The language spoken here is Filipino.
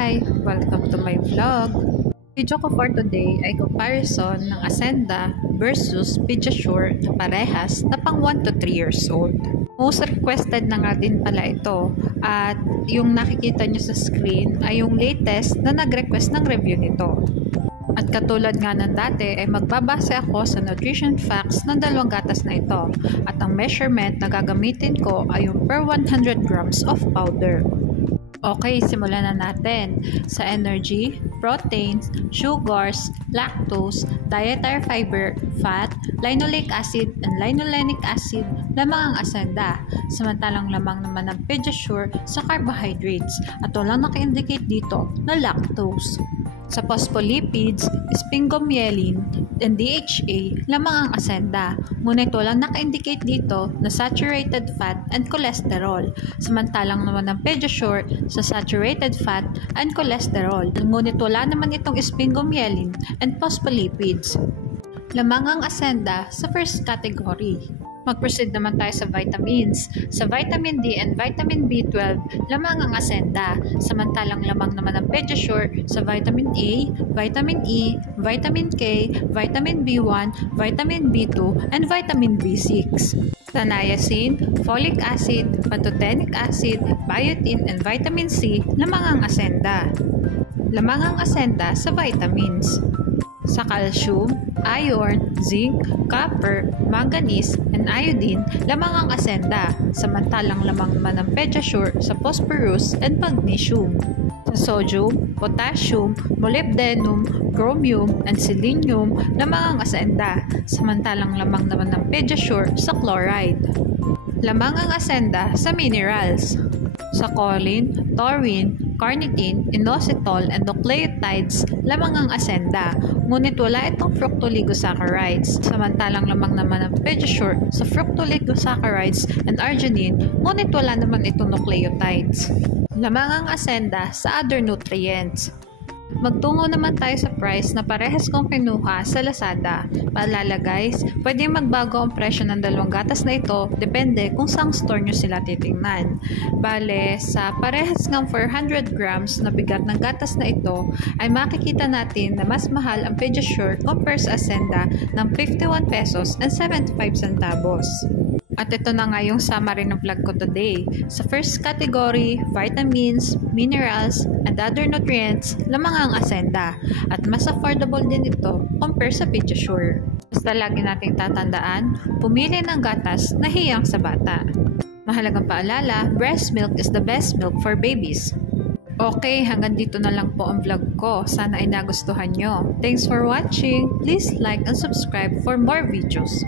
Hi! Welcome to my vlog. Video ko for today ay comparison ng Ascenda versus Pediasure na parehas na pang 1 to 3 years old. Most requested na nga din pala ito at yung nakikita nyo sa screen ay yung latest na nag-request ng review nito. At katulad nga ng dati ay magbabase ako sa nutrition facts ng dalawang gatas na ito at ang measurement na gagamitin ko ay yung per 100 grams of powder. Okay, simulan na natin. Sa energy, proteins, sugars, lactose, dietary fiber, fat, linoleic acid, and linolenic acid lamang ang Ascenda. Samantalang lamang naman ang Pediasure sa carbohydrates at walang naka-indicate dito na lactose. Sa phospholipids, sphingomyelin, and DHA lamang ang Ascenda. Ngunit walang naka-indicate dito na saturated fat and cholesterol. Samantalang naman ang Pediasure sa saturated fat and cholesterol. Ngunit wala naman itong sphingomyelin and phospholipids. Lamang ang Ascenda sa first category. Mag-proceed naman tayo sa vitamins. Sa vitamin D and vitamin B12, lamang ang Ascenda. Samantalang lamang naman ang Pediasure sa vitamin A, vitamin E, vitamin K, vitamin B1, vitamin B2, and vitamin B6. Sa niacin, folic acid, pantothenic acid, biotin, and vitamin C, lamang ang Ascenda. Lamang ang Ascenda sa vitamins. Sa calcium, iron, zinc, copper, manganese, and iodine, lamang ang Ascenda. Samantalang lamang naman ang Pediasure sa phosphorus and magnesium. Sa sodium, potassium, molybdenum, chromium, and selenium, lamang ang Ascenda. Samantalang lamang naman ng Pediasure sa chloride. Lamang ang Ascenda sa minerals. Sa choline, taurine, carnitine, inositol, and nucleotides, lamang ang Ascenda. Ngunit wala itong fructoligosaccharides. Samantalang lamang naman ang Pediasure sa fructoligosaccharides and arginine, ngunit wala naman itong nucleotides. Lamang ang Ascenda sa other nutrients. Magtungo naman tayo sa price na parehas kong kinuha sa Lazada. Paalala guys, pwede magbago ang presyo ng dalawang gatas na ito, depende kung saang store nyo sila titingnan. Bale, sa parehas ng 400 grams na bigat ng gatas na ito, ay makikita natin na mas mahal ang Pediasure compare sa Ascenda ng 51 pesos and 75 centavos. At ito na nga yung summary ng vlog ko today. Sa first category, vitamins, minerals, and other nutrients, lamang ang Ascenda. At mas affordable din ito compare sa Pediasure. Basta lagi nating tatandaan, pumili ng gatas na hiyang sa bata. Mahalagang paalala, breast milk is the best milk for babies. Okay, hanggang dito na lang po ang vlog ko. Sana ay nagustuhan nyo. Thanks for watching. Please like and subscribe for more videos.